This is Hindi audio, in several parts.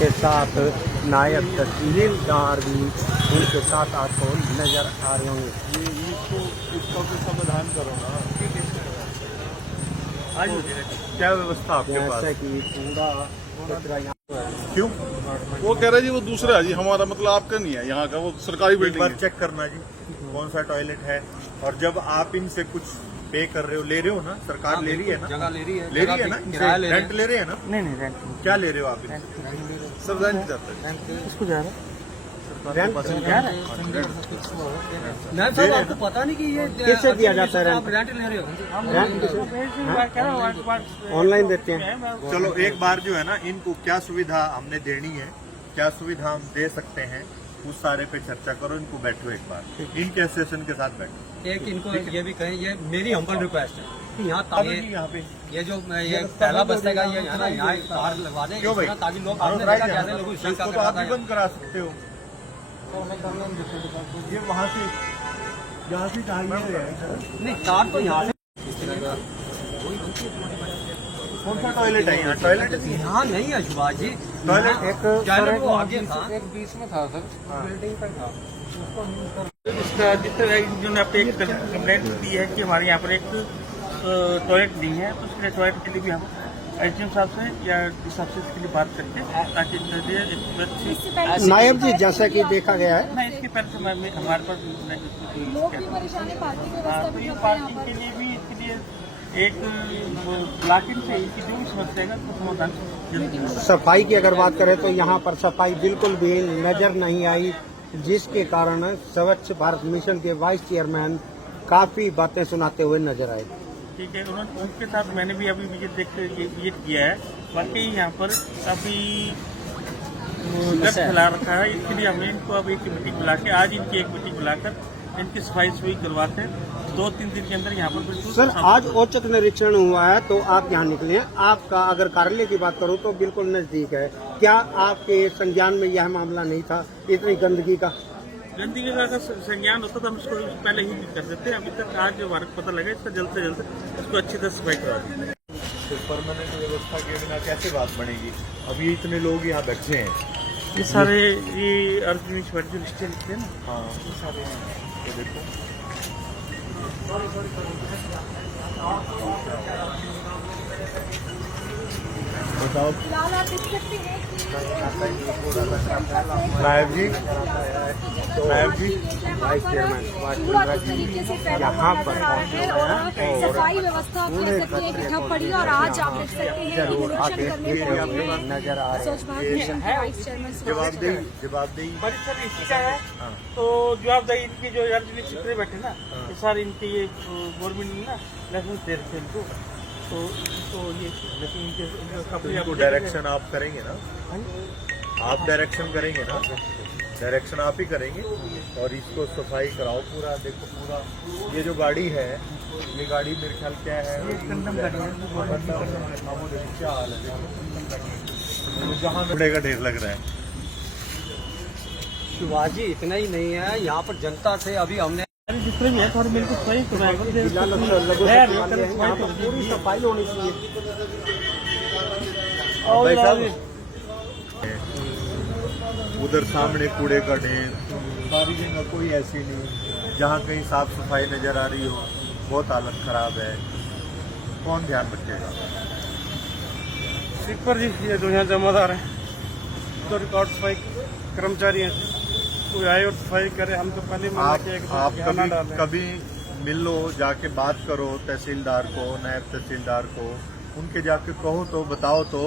के साथ नायब तहसीलदार भी उनके साथ आपको नजर आ रहे होंगे। इसको भी समाधान करो ना। क्या व्यवस्था आपके पास? जैसे कि पूरा कचरा यहाँ क्यों? वो कह रहा है जी वो दूसरा है जी, हमारा मतलब आपका नहीं है, यहाँ का वो सरकारी एक बिल्डिंग बार है। चेक करना जी कौन सा टॉयलेट है, और जब आप इनसे कुछ पे कर रहे हो, ले रहे हो ना, सरकार ले रही है ना, जगह ले रही है, ले रही है ना, किराया ले रहे रेंट ले रहे हैं ना। नहीं रेंट क्या ले रहे हो आप इनसे? सब रेंट जाता है। इसको जा रहा रेंट नहीं साहब, आपको पता नहीं कि ये किससे दिया जाता है आप रेंट ले रहे हो? ऑनलाइन देते हैं। चलो एक बार जो है ना, इनको क्या सुविधा हमने देनी है, क्या सुविधा हम दे सकते हैं, उस सारे पे चर्चा करो। इनको बैठो एक बार, इनके एसोसिएशन के साथ बैठो। एक इनको ये भी कहें, ये मेरी हम्बल रिक्वेस्ट है कि यहाँ ताकि यहाँ पे ये जो ये पहला बस्तेगा ये है ना, यहाँ कार लगवा दें क्यों भाई? ताकि लोग आपने देखा कैसे लोग शंका इसको तो आप करता भी है। बंद करा सकते हो। ये वहाँ से यहाँ से नहीं, कार तो यहाँ से कौन सा टॉयलेट है यहाँ? टॉयलेट यहाँ नहीं है सुभाष जी, टॉयलेट एक टॉयलेट वो आगे था। बीच में था सर, बिल्डिंग पर था। इसका जितना जिन्होंने अपनी एक कंप्लेंट दी है कि हमारे यहाँ पर एक टॉयलेट नहीं है, तो उसके लिए टॉयलेट के लिए भी हम एसडीएम साहब से या इस साहब से इसके लिए बात करते हैं ताकि नायब जी, जैसा कि देखा गया है, मैं इसके पहले से हमारे पास लोग भी परेशान है, पार्किंग व्यवस्था भी तो पार्किंग के लिए भी इसके लिए एक ब्लॉकिंग से इसकी जो भी समस्या है उसका समाधान जल्दी होगा। सफाई की अगर बात करें तो यहाँ पर सफाई बिल्कुल भी नजर नहीं आई, जिसके कारण स्वच्छ भारत मिशन के वाइस चेयरमैन काफी बातें सुनाते हुए नजर आए। ठीक है, उन्होंने उनके साथ मैंने भी अभी विजिट किया है। वाकई यहाँ पर अभी गंद फैला रखा है, इसके लिए हमने इनको अब एक मीटिंग बुला के, आज इनकी एक मीटिंग बुलाकर इनकी सफाई सुई करवाते हैं। 2-3 दिन के अंदर यहाँ पर बिल्कुल सर, आज औचक निरीक्षण हुआ है तो आप यहाँ निकले हैं। आपका अगर कार्यालय की बात करूँ तो बिल्कुल नजदीक है, क्या आपके संज्ञान में यह मामला नहीं था इतनी गंदगी का? गंदगी का संज्ञान होता तो हम इसको पहले ही कर देते हैं। अभी तक आज जो भारत पता लगा, इसका जल्द से जल्द इसको अच्छी तरह सफाई करवा दी। तो परमानेंट व्यवस्था के बिना कैसे बात बनेगी? अब ये इतने लोग यहाँ बैठे हैं, ये सारे ये अर्जुन जो लिस्टें लिखते हैं ना, हाँ, ये सारे तो देखो बताओ फिलहाल आप देख सकते हैं नायब जी, नायब जी, वाइस चेयरमैन पूरा किस तरीके से फैला हुआ नजर आ रहा है, और सफाई व्यवस्था आप कह सकते हैं कि ठप पड़ी है। और आज आप देख सकते हैं कि निरीक्षण करने पहुंचे नजर आ रहे स्वच्छ भारत मिशन के वाइस चेयरमैन जवाबदेही बड़ी सर इसी का है। तो जवाबदेही इनकी जो अर्जुन चित्र बैठे ना, ये सारे इनके ये गवर्नमेंट ने ना लाइसेंस दे रखे इनको, तो ये लेकिन इनको डायरेक्शन आप करेंगे ना, आप डायरेक्शन करेंगे ना, डायरेक्शन आप ही करेंगे। और इसको सफाई कराओ पूरा। देखो पूरा ये जो गाड़ी है, ये गाड़ी मेरे ख्याल क्या है, कंडम गाड़ी है, क्या हाल है, जहाँ कूड़े का ढेर लग रहा है। सुभाष जी, इतना ही नहीं है, यहाँ पर जनता से अभी हमने जितने भी है थोड़ी बिल्कुल सही पूरी सफाई होनी चाहिए। भाई साहब, उधर सामने कूड़े का ढेर, सारी जगह कोई ऐसी नहीं जहाँ कहीं साफ सफाई नजर आ रही हो। बहुत हालत खराब है, कौन ध्यान रखेगा? स्वीपर जी, ये जो यहाँ जमादार है तो रिकॉर्ड सफाई कर्मचारी हैं, कोई आए और सफाई करे। हम तो पहले आप कभी मिल लो, जाके बात करो तहसीलदार को, नायब तहसीलदार को, उनके जाके कहो तो, बताओ तो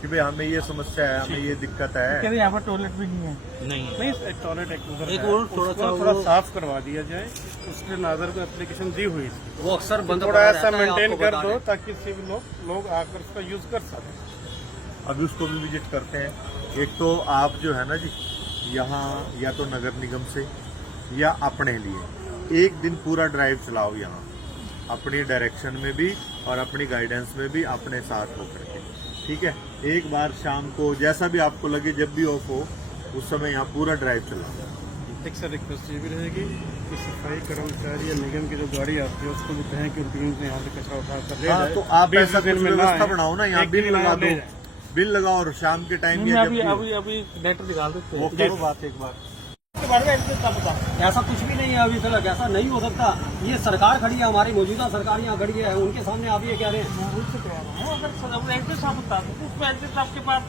कि भाई हमें ये समस्या है, हमें ये दिक्कत है। यहाँ पर टॉयलेट भी नहीं है। नहीं एक टॉयलेट एक और थोड़ा साफ करवा दिया जाए, उसके नाजर को एप्लीकेशन दी हुई थी, वो अक्सर बंद थोड़ा ऐसा मेंटेन कर दो ताकि सभी लोग आकर उसका यूज कर सकें। अभी उसको भी विजिट करते हैं। एक तो आप जो है ना जी, यहाँ या तो नगर निगम से या अपने लिए एक दिन पूरा ड्राइव चलाओ यहाँ, अपनी डायरेक्शन में भी और अपनी गाइडेंस में भी, अपने साथ होकर के, ठीक है। एक बार शाम को जैसा भी आपको लगे, जब भी ऑफ हो, उस समय यहाँ पूरा ड्राइव चलाओ। एक सर रिक्वेस्ट ये भी रहेगी कि सफाई कर्मचारी या निगम की जो गाड़ी आती है उसको भी कहें कि उनकी यहाँ से कचरा उठा कर ले हाँ, जाए। तो आप ऐसा कुछ व्यवस्था बनाओ ना, यहाँ बिल लगा दो, बिल लगाओ और शाम के टाइम मैं अभी लेटर निकाल देते वो करो बात एक बार। के बारे में इनसे सब बता। ऐसा कुछ भी नहीं है अभी तक, ऐसा नहीं हो सकता। ये सरकार खड़ी है, हमारी मौजूदा सरकार यहाँ खड़ी है, उनके सामने आप ये कह रहे हैं। उनसे कह रहा हूँ अगर एसडी साहब बता दो तो उसमें एसडी साहब के पास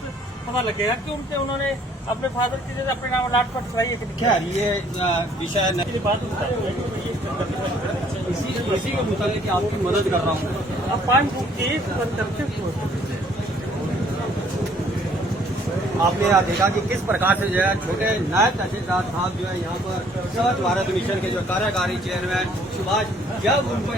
पता लगेगा कि उन्होंने अपने फादर की जगह अपने नाम लाट पट कराई है। खैर ये विषय नहीं, बात इसी के मुताबिक आपकी मदद कर रहा हूँ। अब 5 केस बंद करके आपने यहाँ देखा कि किस प्रकार से जो है छोटे नायब तहसीलदार साहब जो है यहाँ पर स्वच्छ भारत मिशन के जो कार्यकारी चेयरमैन सुभाष, जब उनको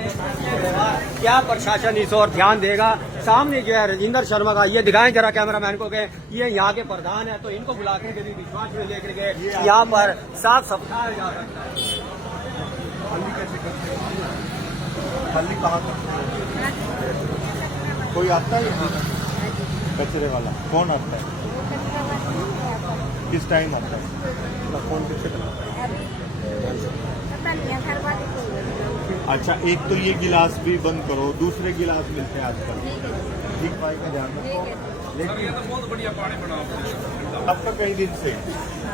क्या प्रशासन इस ओर ध्यान देगा। सामने जो है राजेंद्र शर्मा का, ये दिखाएं जरा कैमरामैन को के ये यहाँ के प्रधान है, तो इनको बुला के भी विश्वास में लेकर के यहाँ पर साफ सफाई जा सकता है। खाली कहाँ करते हैं? कोई आता है यहाँ कचरे वाला? कौन आता है? किस टाइम आता है? फोन किससे करना? अच्छा, एक तो ये गिलास भी बंद करो, दूसरे गिलास मिलते हैं आजकल। ठीक भाई का ध्यान रखो। लेकिन बहुत बढ़िया पानी बनाओ अब तक कई दिन से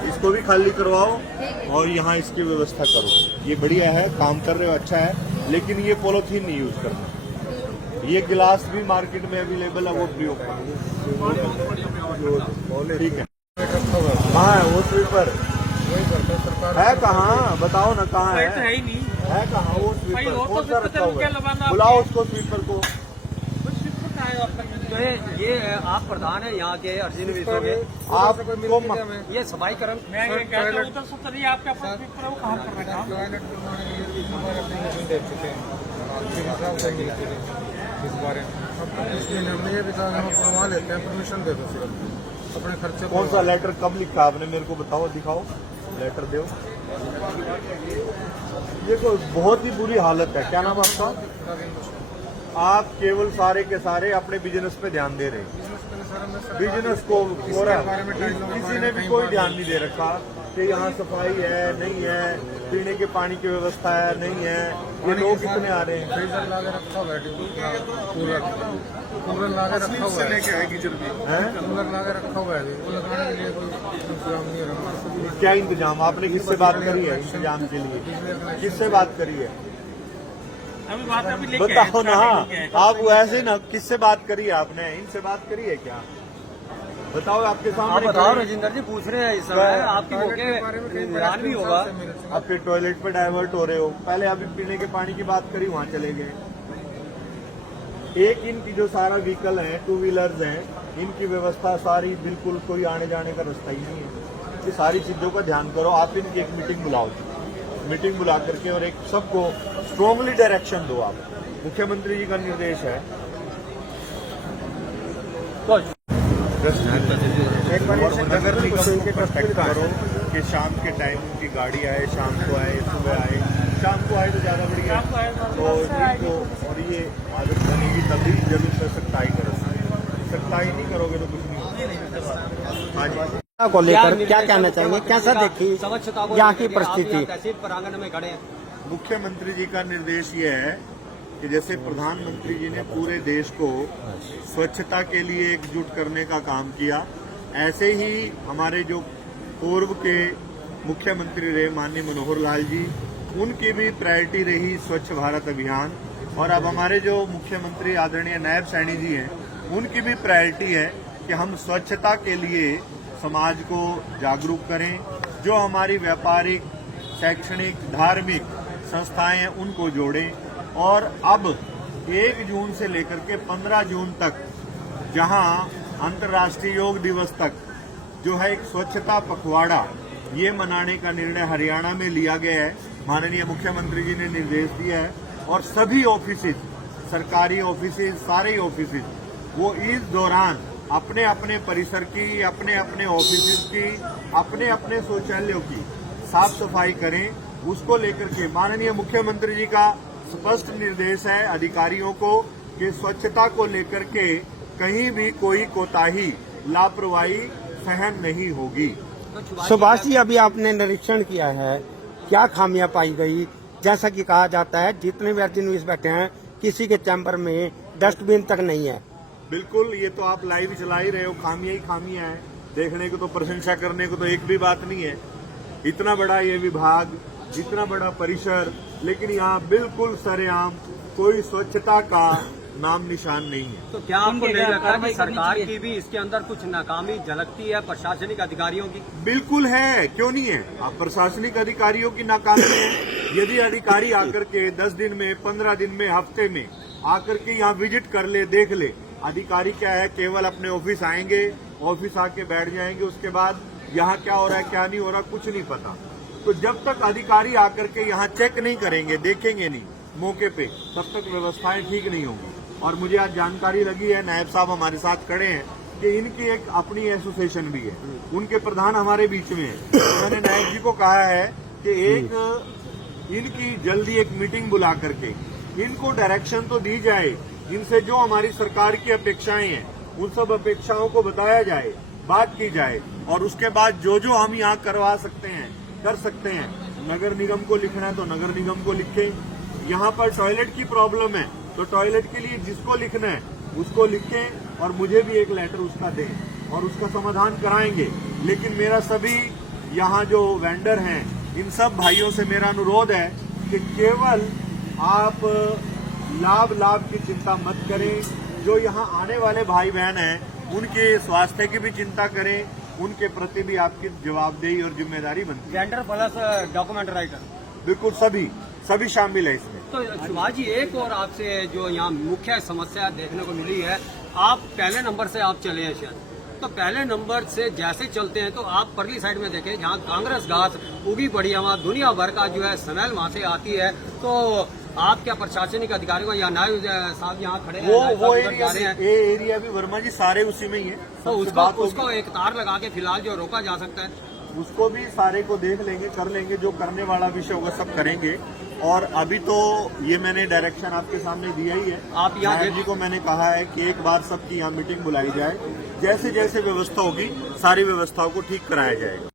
इसको भी खाली करवाओ और यहाँ इसकी व्यवस्था करो। ये बढ़िया है, काम कर रहे हो, अच्छा है, लेकिन ये पॉलीथीन नहीं यूज करना। ये गिलास भी मार्केट में अवेलेबल है, वो प्रयोग करो। ठीक है। कहाँ है वो स्वीपर? है कहाँ? बताओ ना कहाँ है? तो है ही नहीं। है कहाँ वो स्वीपर? वो कौन तो सा रखा हुआ लगाना है? बुलाओ उसको, स्वीपर को। तो ये आप प्रधान है यहाँ के अर्जुन विश्व के, आपको ये सफाई कर्म मैं ये कहता हूँ उधर सब चलिए आपके अपना स्वीपर है, वो कहाँ कर रहे हैं? इस बारे में इसलिए हमने ये भी कहा हम करवा लेते हैं, परमिशन दे दो सिर्फ अपने खर्चे। कौन सा लेटर कब लिखा आपने? मेरे को बताओ, दिखाओ लेटर दो। ये तो बहुत ही बुरी हालत है। क्या नाम आपका? आप केवल सारे के सारे अपने बिजनेस पे ध्यान दे रहे हैं। बिजनेस को किसी ने भी कोई ध्यान नहीं दे रखा कि यहाँ सफाई है नहीं है, पीने के पानी की व्यवस्था है नहीं है। ये लोग कितने आ रहे हैं? फ्रीजर ला के रखा हुआ है, कूलर ला के रखा हुआ है, कूलर ला के रखा हुआ है, वो लगाने के लिए कोई इंतजाम नहीं है। क्या इंतजाम? आपने किससे बात करी है इंतजाम के लिए? किससे बात करी है? अभी बात अभी लेके बताओ ना। आए। आप वैसे ना, किससे बात करी है आपने? इनसे बात करी है क्या? बताओ, आपके आप सामने। बताओ राजेंद्र जी, पूछ रहे हैं इस समय, आपकी मौके ध्यान भी होगा। आपके टॉयलेट पे डाइवर्ट हो रहे हो। पहले अभी पीने के पानी की बात करी, वहाँ चले गए। एक इनकी जो सारा व्हीकल है, 2 व्हीलर्स हैं, इनकी व्यवस्था सारी बिल्कुल कोई आने जाने का रास्ता ही नहीं है। ये सारी चीजों का ध्यान करो। आप इनकी एक मीटिंग बुलाओ, मीटिंग बुला करके और एक सबको स्ट्रांगली डायरेक्शन दो। आप मुख्यमंत्री जी का निर्देश है। एक बार नगर निगम को कॉन्टेक्ट करो कि शाम के टाइम उनकी गाड़ी आए, शाम को आए, सुबह आए। शाम को आए तो ज्यादा बढ़िया, और ये आदत बनेगी तभी जरूर से सख्ताई करो। सख्ताई नहीं करोगे तो कुछ नहीं होगा। हाँ जी, को लेकर क्या कहना चाहेंगे? कैसा देखी यहाँ की परिस्थिति? तहसील प्रांगण में खड़े हैं। मुख्यमंत्री जी का निर्देश ये है कि जैसे प्रधानमंत्री जी ने पूरे देश को स्वच्छता के लिए एकजुट करने का काम किया, ऐसे ही हमारे जो पूर्व के मुख्यमंत्री रहे माननीय मनोहर लाल जी, उनकी भी प्रायोरिटी रही स्वच्छ भारत अभियान। और अब हमारे जो मुख्यमंत्री आदरणीय नायब सैनी जी हैं, उनकी भी प्रायोरिटी है कि हम स्वच्छता के लिए समाज को जागरूक करें। जो हमारी व्यापारिक, शैक्षणिक, धार्मिक संस्थाएं हैं, उनको जोड़ें। और अब 1 जून से लेकर के 15 जून तक, जहां अंतर्राष्ट्रीय योग दिवस तक जो है एक स्वच्छता पखवाड़ा, ये मनाने का निर्णय हरियाणा में लिया गया है। माननीय मुख्यमंत्री जी ने निर्देश दिया है और सभी ऑफिसेज, सरकारी ऑफिसेज, सारे ऑफिसेज वो इस दौरान अपने अपने परिसर की, अपने अपने ऑफिसेज की, अपने अपने शौचालयों की साफ सफाई करें। उसको लेकर के माननीय मुख्यमंत्री जी का स्पष्ट निर्देश है अधिकारियों को कि स्वच्छता को लेकर के कहीं भी कोई कोताही, लापरवाही सहन नहीं होगी। सुभाष जी, अभी आपने निरीक्षण किया है, क्या खामियां पाई गई? जैसा कि कहा जाता है जितने भी अर्जुन बैठे हैं, किसी के चैम्बर में डस्टबिन तक नहीं है। बिल्कुल, ये तो आप लाइव चला ही रहे हो, खामियां ही खामियां हैं। देखने को तो, प्रशंसा करने को तो एक भी बात नहीं है। इतना बड़ा ये विभाग, इतना बड़ा परिसर, लेकिन यहाँ बिल्कुल सरेआम कोई स्वच्छता का नाम निशान नहीं है। तो क्या आपको नहीं लगता कि सरकार की भी इसके अंदर कुछ नाकामी झलकती है प्रशासनिक अधिकारियों की? बिल्कुल है, क्यों नहीं है। आप प्रशासनिक अधिकारियों की नाकामी है। यदि अधिकारी आकर के 10 दिन में, 15 दिन में, हफ्ते में आकर के यहाँ विजिट कर ले, देख ले, अधिकारी क्या है, केवल अपने ऑफिस आएंगे, ऑफिस आके बैठ जाएंगे, उसके बाद यहाँ क्या हो रहा है, क्या नहीं हो रहा, कुछ नहीं पता। तो जब तक अधिकारी आकर के यहाँ चेक नहीं करेंगे, देखेंगे नहीं मौके पे, तब तक व्यवस्थाएं ठीक नहीं होंगी। और मुझे आज जानकारी लगी है, नायब साहब हमारे साथ खड़े हैं, कि इनकी एक अपनी एसोसिएशन भी है, उनके प्रधान हमारे बीच में है। तो मैंने नायब जी को कहा है कि एक इनकी जल्दी एक मीटिंग बुला करके इनको डायरेक्शन तो दी जाए, इनसे जो हमारी सरकार की अपेक्षाएं हैं उन सब अपेक्षाओं को बताया जाए, बात की जाए, और उसके बाद जो जो हम यहाँ करवा सकते हैं, कर सकते हैं। नगर निगम को लिखना है तो नगर निगम को लिखें। यहाँ पर टॉयलेट की प्रॉब्लम है तो टॉयलेट के लिए जिसको लिखना है उसको लिखें, और मुझे भी एक लेटर उसका दें और उसका समाधान कराएंगे। लेकिन मेरा सभी यहाँ जो वेंडर हैं, इन सब भाइयों से मेरा अनुरोध है कि केवल आप लाभ की चिंता मत करें। जो यहाँ आने वाले भाई बहन हैं उनके स्वास्थ्य की भी चिंता करें, उनके प्रति भी आपकी जवाबदेही और जिम्मेदारी बनती है। वेंडर प्लस डॉक्यूमेंट राइटर, बिल्कुल सभी शामिल है इसमें। तो शिवाजी जी, एक और आपसे जो यहाँ मुख्य समस्या देखने को मिली है, आप पहले नंबर से आप चले हैं शायद, तो पहले नंबर से जैसे चलते हैं तो आप परली साइड में देखें, जहाँ कांग्रेस घास उगी पड़ी है, वहाँ दुनिया भर का जो है स्मेल वहाँ से आती है। तो आप क्या प्रशासनिक अधिकारियों या नायब साहब यहाँ खड़े हैं, वो एरिया भी वर्मा जी सारे उसी में ही है। तो उसको एक तार लगा के फिलहाल जो रोका जा सकता है, उसको भी सारे को देख लेंगे, कर लेंगे, जो करने वाला विषय होगा सब करेंगे। और अभी तो ये मैंने डायरेक्शन आपके सामने दिया ही है। आप यहाँ नायब जी को मैंने कहा है कि एक बार सबकी यहाँ मीटिंग बुलाई जाए, जैसे जैसे व्यवस्था होगी सारी व्यवस्थाओं को ठीक कराया जाएगा।